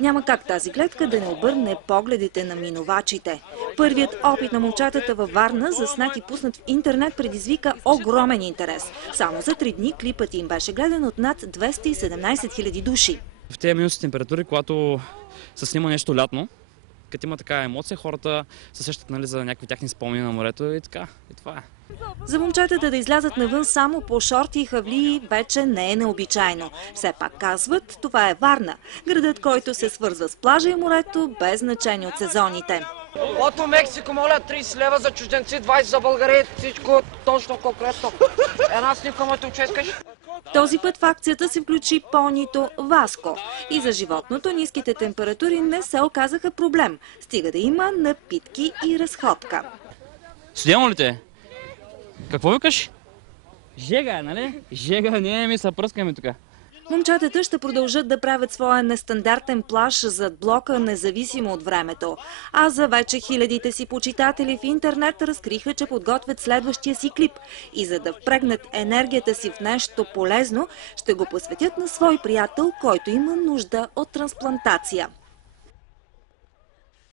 Няма как тази гледка да не обърне погледите на минувачите. Първият опит на момчетата във Варна, заснат и пуснат в интернет, предизвика огромен интерес. Само за 3 дни клипът им беше гледан от над 217 000 души. В тези минусни температури, когато се снима нещо лятно, като има такава емоция, хората се сещат, нали, за някакви тяхни спомени на морето и така. И това е. За момчетата да излязат навън само по шорти и хавлии вече не е необичайно. Все пак казват, това е Варна, градът, който се свързва с плажа и морето, без значение от сезоните. Ото Мексико, моля, 30 лева за чужденци, 20 за българи, всичко точно конкретно. Една снимка ме те искаш? Този път в акцията се включи понито Васко. И за животното ниските температури не се оказаха проблем. Стига да има напитки и разходка. Студено ли те? Какво викаш? Жега, нали? Жега, ние ми се пръскаме тук. Момчетата ще продължат да правят своя нестандартен плаж зад блока, независимо от времето. А за вече хилядите си почитатели в интернет разкриха, че подготвят следващия си клип. И за да впрегнат енергията си в нещо полезно, ще го посветят на свой приятел, който има нужда от трансплантация.